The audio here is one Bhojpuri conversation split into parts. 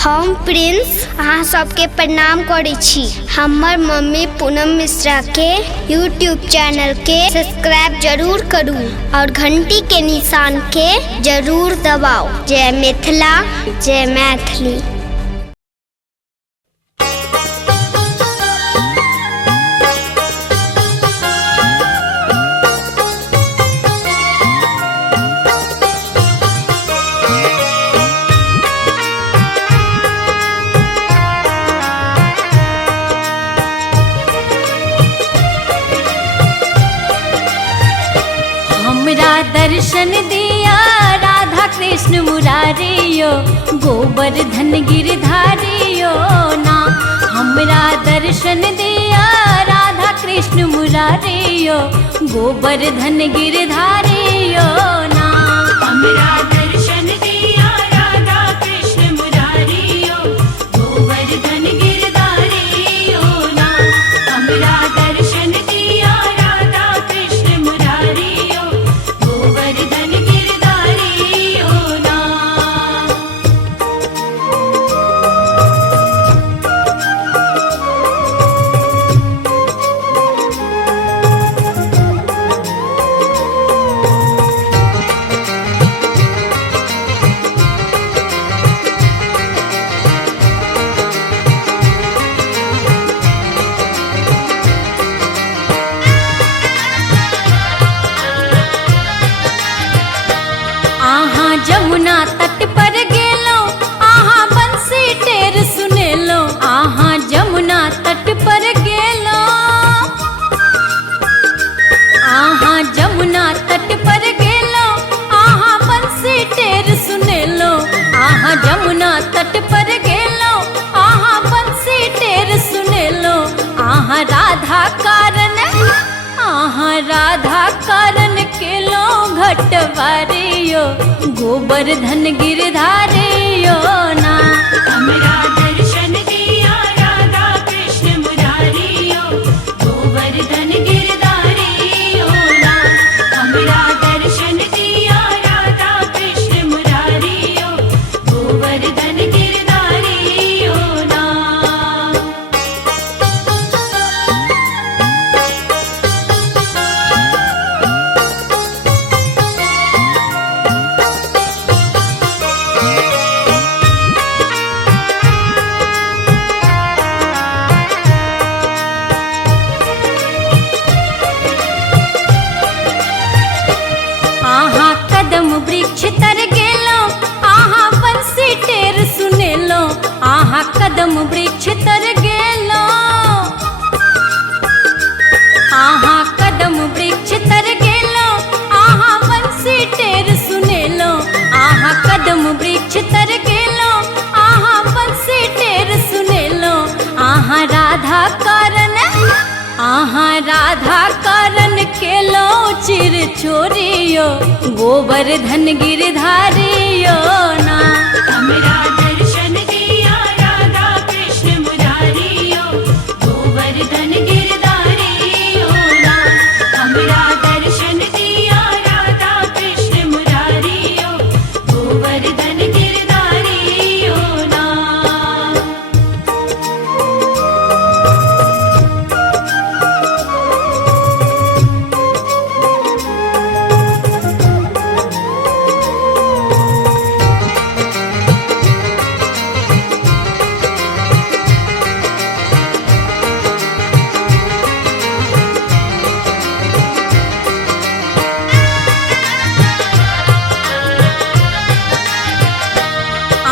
हम प्रिंस अहाँ सबके प्रणाम करै छी। हमर मम्मी पूनम मिश्रा के यूट्यूब चैनल के सब्सक्राइब जरूर करू और घंटी के निशान के जरूर दबाओ। जय मिथिला, जय मैथिली। हमरा दर्शन दिया राधा कृष्ण मुरारियो, गोवर्धन गिरधारियो ना। हमरा दर्शन दिया राधा कृष्ण मुरारियो, गोवर्धन गिरधारियो ना। हमरा दर्शन दिया राधा कृष्ण मुरारियो, गोवर्धन गिरधारियो ना। हमरा दर्शन दिया राधा कृष्ण मुरारियो, गोवर्धन गिरधारियो ना। आहाँ जमुना तट पर गेलो, आहाँ बंसी टेर सुनेलो। आहाँ जमुना तट पर गेलो, आहाँ जमुना तट पर गेलो, आहाँ बंसी टेर सुनेलो। आहाँ जमुना तट पर गेलो, आहाँ बंसी टेर सुनेलो। आहाँ राधा कारण, आहाँ राधा कारण केलो घटवारियो, गोवर्धन गिरधारियो ना। हमरा दर्शन दिया राधा कृष्ण मुरारियो, गोवर्धन गिरधारियो ना। हमरा दर्शन दिया राधा कृष्ण मुरारियो, गोवर्धन गिरधारियो ना। आहाँ कदम वृक्ष तर गेलो, आहाँ बंसी टेर सुनेलो। आहाँ कदम वृक्ष तर गेलो, आहाँ कदम वृक्ष तर गेलो, आहाँ बंसी टेर सुनेलो। आहाँ कदम वृक्ष तर गेलो, आहाँ बंसी टेर सुनेलो। आहाँ राधा कारण, आहाँ राधा कारण केलो चिर छोरियो, गोवर्धन गिरधारियो ना। हमरा दर्शन दिया राधा कृष्ण मुरारियो, गोवर्धन गिरधारियो ना। हमरा दर्शन दिया राधा कृष्ण मुरारियो, गोवर्धन गिरधारियो ना।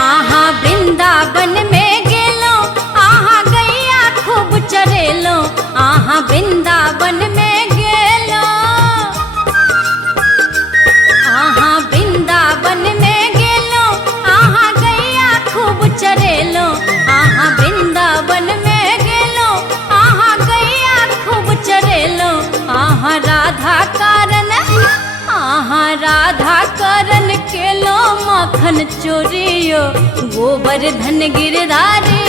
आहाँ वृंदावन में गेलो, आहाँ गैया खूब चरेलो। आहाँ वृंदावन में गेलो, आहाँ वृंदावन में गेलो, आहाँ गैया खूब चरेलो। आहाँ वृंदावन में गेलो, आहाँ गैया खूब चरेलो। आहाँ राधा कारण, आहाँ राधा कारण केलो माखन चोरियो, गोवर्धन गिरधारी